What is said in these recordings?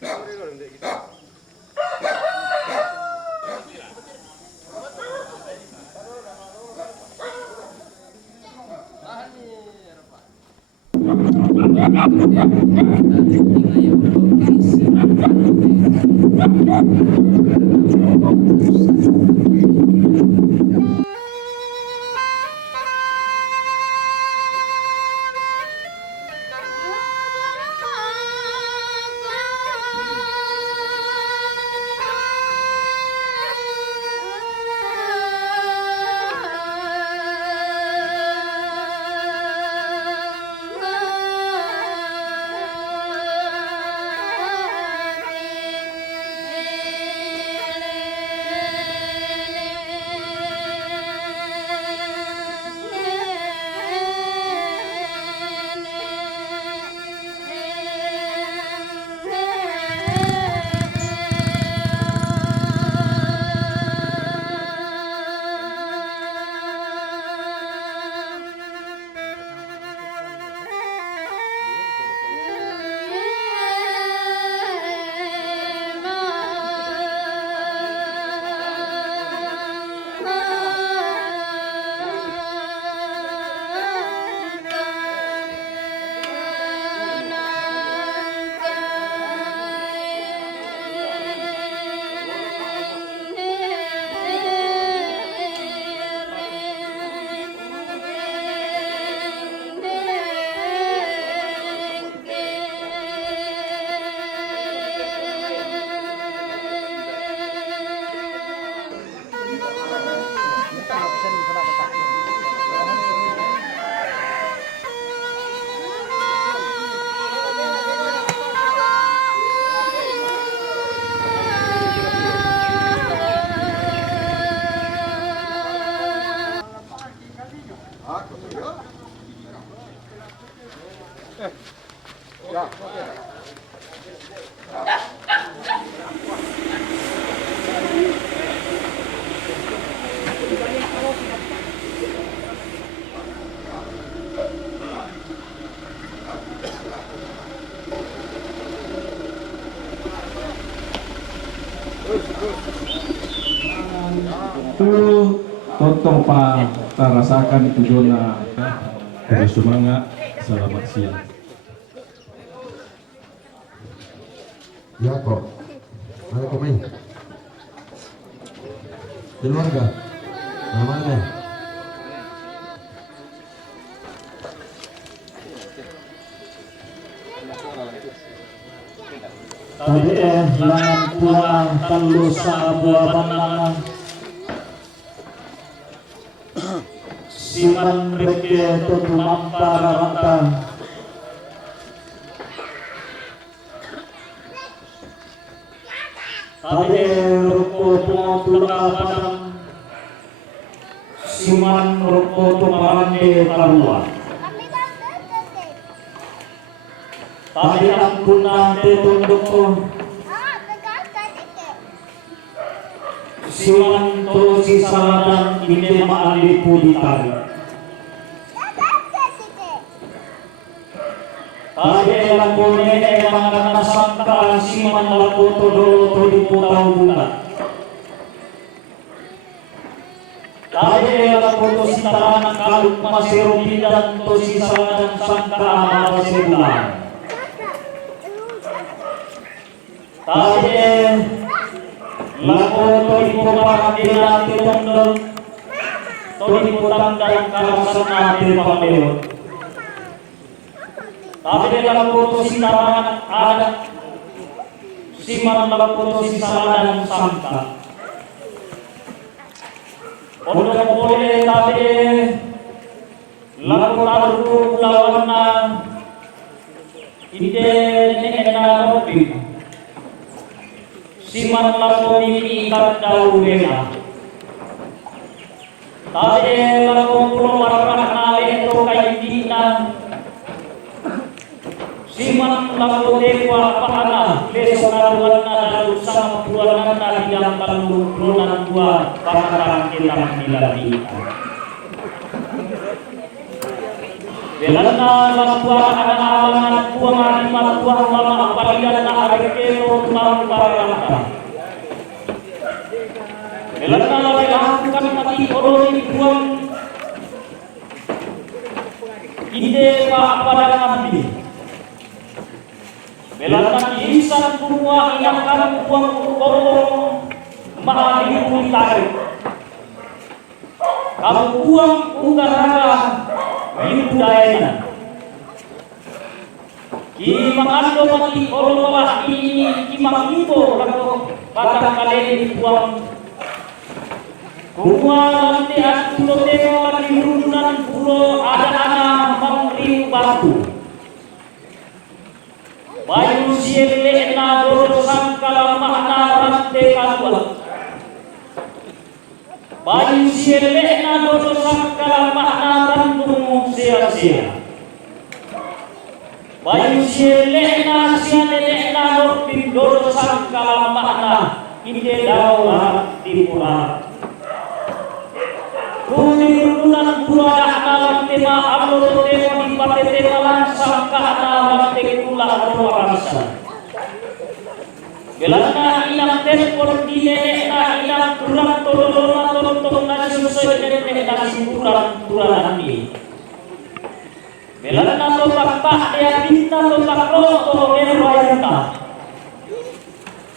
Itu tontong pak kita rasakan itu zona terus semangat. Selamat siang ya kok ada komen keluarga namanya tadi langan pulang telu sabuah pandangan siman reke tutu mampara rata tadi ruko pengotula padang siman ruko tumarande karua tadi ampunan tetundukku siman to sisaladan ine maali puditari tadi lakone emang karena sangka siman laku todo to di putau bunga tadi laku to sitaranan kaluk masero pindan to sisaladan sangka ama sebulan tadi laku to di pemakaman di tondong to di putang dalam karasan ati pameo tapi dalam foto sitarangan ada siman dalam foto sisaladan sangka pondok boleh tapi laku taruh lawana ide neena ropi siman laku ini ikat jauh beda tapi laku pulau warna nale itu kain dina siman laku dewa pahana leso naruan nada sama puluhan nada yang puluhan dua paharan kita dilatih belana laku anak alangan buang kuang di matuang lama palian na harikelo tunang parangka. Belanda dilakukan mati oroni kuang ide pa pada nabi. Belanda kisan semua inakan kuang korong mahalimu tarik. Kamu kuang ugaraga budaya. Ki mangando mati orong ini ki mangibo kako batang kaleni kuang Kumua nanti aku tengok lagi rundunan pulau ada anak mangri batu. Bayu siele na dodo sangkala makna rante kalua. Bayu siele na dodo sangkala makna rantung sia-sia. Bayu siele na siane na dodo sangkala makna ide dawa timura. Kuni rundunan pura dah tema ablo tema di pate tema langsang ke anak kula arwasa. Belanda inang telepon di nenek na inang kurang tolong nasi sesuai nenek nasi kurang ini. Belanda topak tak dia pinta topak roto merwayanta.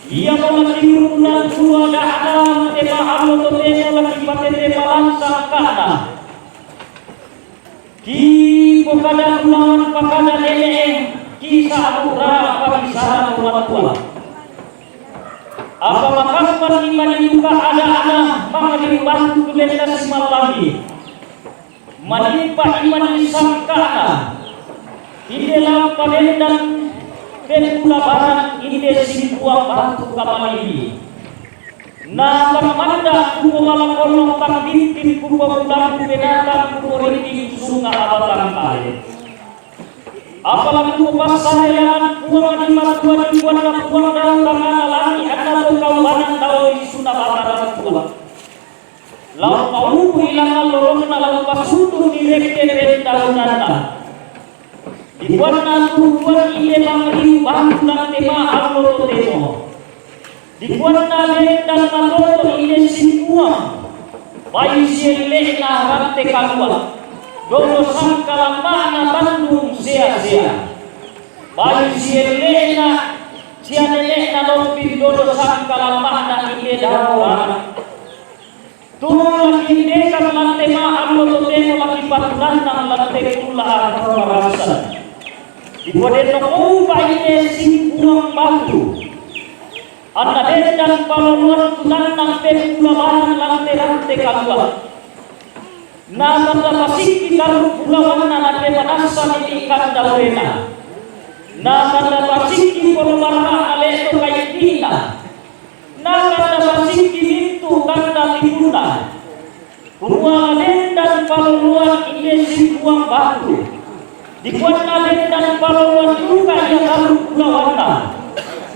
Ia melaki rundunan pura dah tema ablo tema lagi pate tema langsang ke anak. Ki pokada kulawan pakada nenek kisah pura apa kisah umat tua. Apa makapan imani luka ada mangari bantu kelenda simalami. Manimpa imani sangkana. Ide lam palendan pekula barang ide simpuang bantu kamali. Na pamanda kuko malakolong pangbitin kuko pulang penatang kuko rinting sunga abatang kaya. Apalagi pasal yang puang di matuan di puang dalam tangan lagi atau kawanan tahu di sunah batara puang. Lalu kau hilang lorong lalu pasutu direktur dalam data. Di puang tuan ide mangri bantuan tema alur temo. Di puang dan matoto ide simpuang. Bayu siele na rante kalua. Dodo sangkala mana Bandung sia-sia. Bayu siele na siane na lopi dodo sangkala mana ide dawa. Turun lagi dekat lantai maaf lo temo lagi patulan nang lantai kula arwasa. Di kode no bayi simpuang batu. Anda dan paluluan tunan nang pekula barang lantai kalua. Nama pasiki karu pulawan na pemanasa ni ikan daurena. Nama pasiki polomarha aleto kaitina. Nama pasiki itu kanda tibuna. Kumua dan paluluan ide simpuang batu. Dibuat dan paluluan juga yang karu pulawan.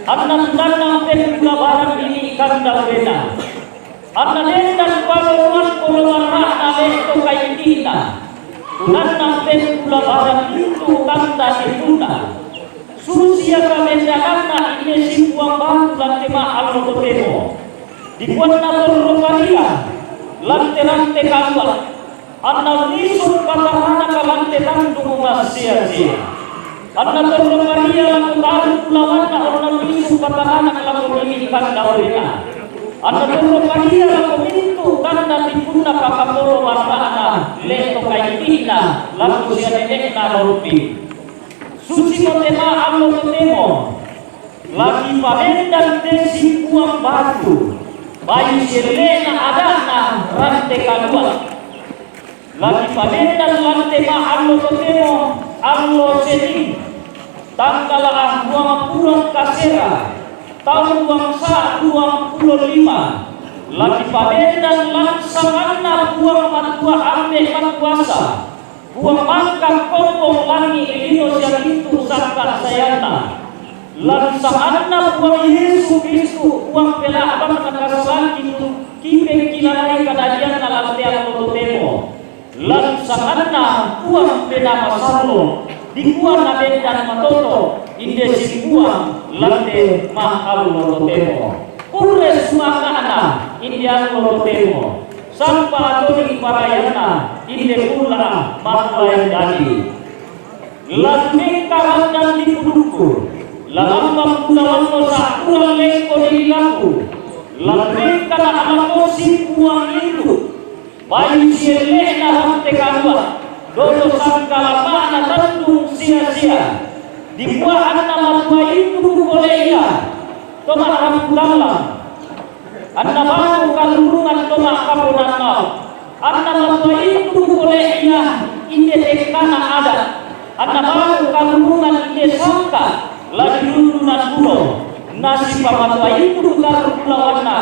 Anak nana pekula barang ini ikan daurena. Anak dan paluluan polomarha aleto kaitina. Tunanang pekula barang itu kanda tibuna. Susia kamendahana ini simpuang batu lantai mahal temo. Dibuat na rokaria lantai kalua. Anak nisuk patahana ka lantai tandung sia-sia. Anak rokaria laku taru pulawan na orang nisuk patahana ka laku ini kanda orena. Anak rokaria laku mintu kanda tibuna kakaporo warna leto kaitina laku sianenek na lopi. Suci tema Allah temo lagi palendan desi buang batu bayu selena adana rantai kalua lagi palendan lantema Allah temo Allah sedi tanggal 20 kasera tahun 2025 lagi palendan langsangana buang matua ame kuasa buang mangkang kompong langi Indonesia itu sangka sayana langsang anak buang Yesus Kristus buang pelabang nakasang itu kipe kinalai kadadian nalantian temo langsang anak buang pena masalo dikuan na den dan matoto inde simbuang lande mahal lorotemo kurre sumakana indian lorotemo sampa atoni parayana inde kula mahal dadi lande karan dan dipuduku lalamba pulawan sa kurang lengko dilaku lande kana alako simbuang itu bayu siele na hante kanwa dodo sangkala mana tentu sia-sia dibuat nama tua itu koleya toma rampulang anna baru kalurungan toma kaponana anna tua itu koleya inde tekana ada anna baru kalurungan inde sangka lagi lulunan pulo nasi pamatua itu kalurulawana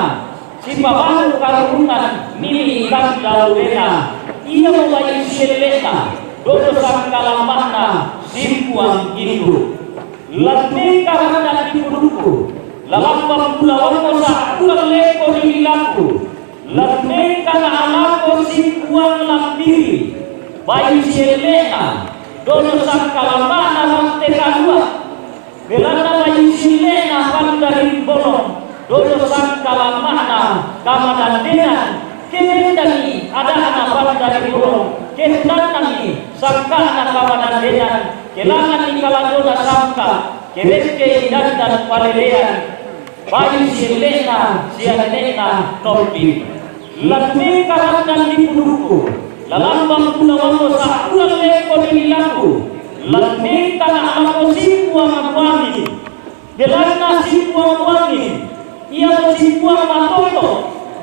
si baru kalurungan mili kan laurena ia membayi sielena dodo sangkala mana simpuang itu latne karana dipuduku lalamba pulawan kosa ulang leko dilaku latne kana alako simpuang lambiri bayi sielena dodo sangkala mana rante kadua belanda bayi sielena pandari bolong dodo sangkala mana kamadan denan kendani ada anak dari burung kendani sangka anak kawanan denan kelangan di kaladona sangka kereske dan palelean bayu silena sianena topi latne karandan di puduku lalambang pulawan sa ulang leko dilaku latne kana alako simpuang wangi belanda simpuang wangi ia simpuang matoto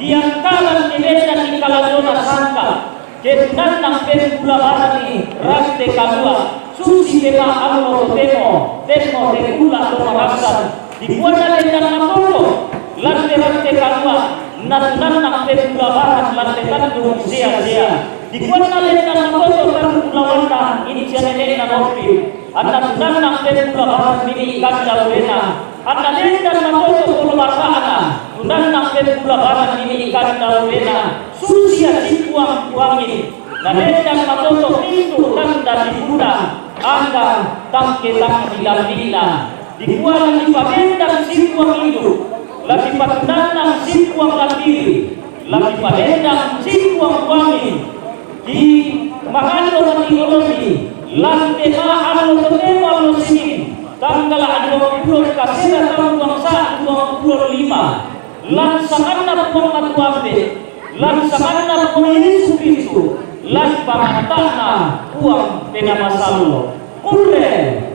diangkalan kebedan di kaladona sangka kebedan nang pula barani raste kalua susi beba allo temo tekula to marasan dibuat dari dan matoto raste kalua nan nang pula baran raste kandung sia-sia dibuat dari dan matoto kan pulawanda ini janene na nopi anna nang pula baran ini kandal bena anna dan matoto pula barana tunan nang pula baran ini ikan daulena susia simpuang wangi dan matoto itu tanda di buda angga tangke dilambila dikualan di pabendang simpuang itu lagi patundang simpuang lambiri lagi pabendang simpuang wangi di mahalo natingologi lante mahalo totemo alo sini tanggal 20 kasira tahun 2025 lansanganna pong matuambe lansanganna pong Yesus Kristo lan pamatana uang pena masallo kurre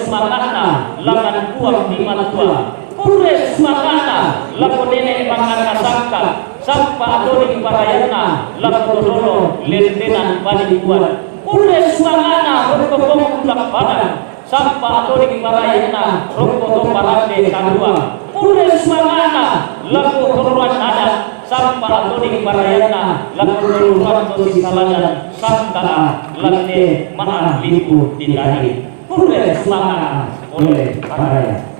semangatna langan uang di matua kurre semangatna lakodene mangana sangka sampa adoni parayana lakodolo lentenan bani buat kurre semangatna rokokong kulak badan sampa adoni parayana rokoko parande kadua kurre semangatna laku turuan ada sampa atoni parayana laku turuan tosi salanan sangka lante maha lipu tindani kurre semangatna oleh paraya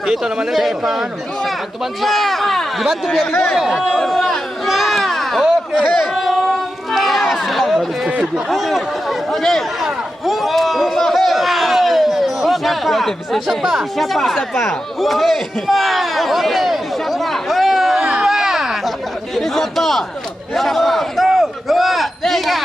Dito naman ang tepan. Dibantu dia di bawah. Oke. Siapa? Satu, dua, tiga.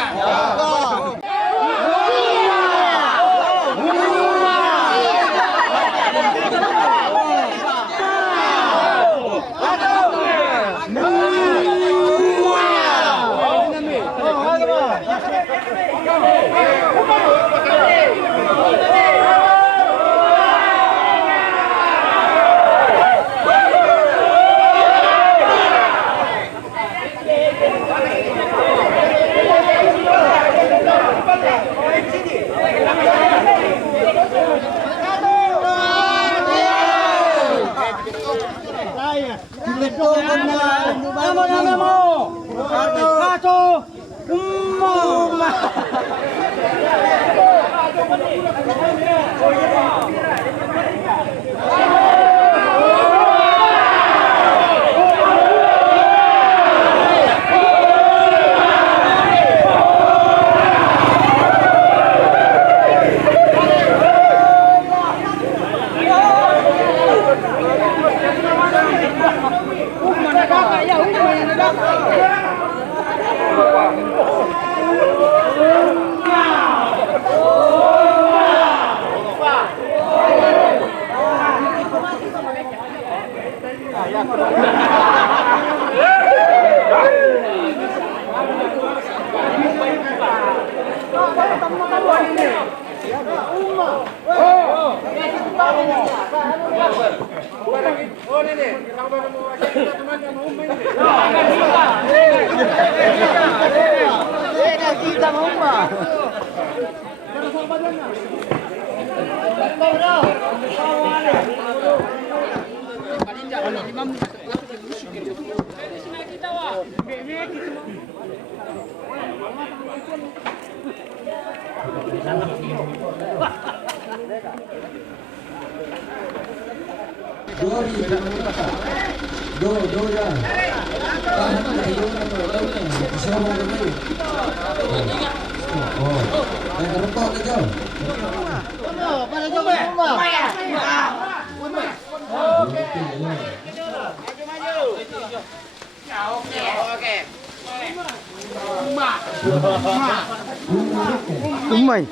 Umay.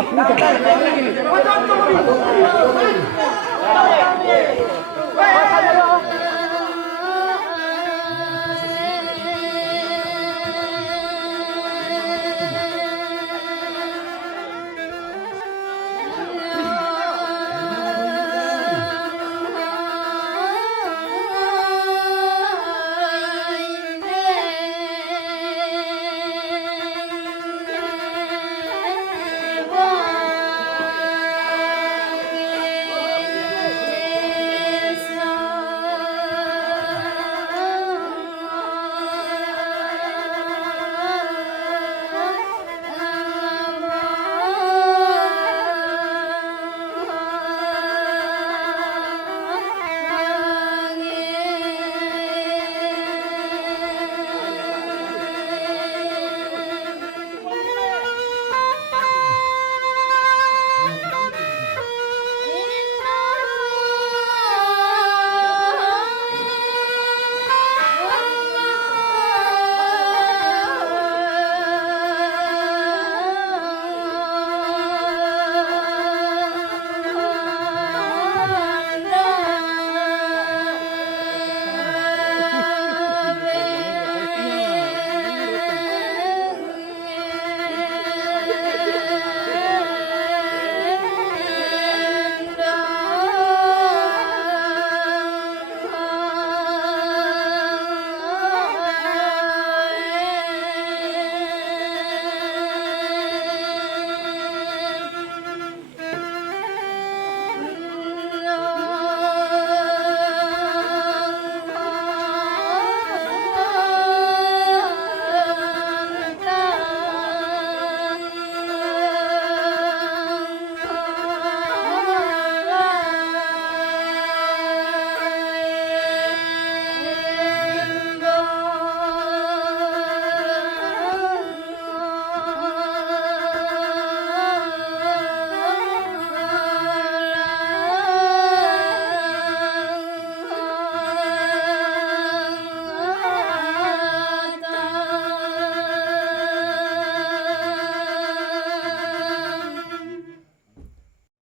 Dibantu.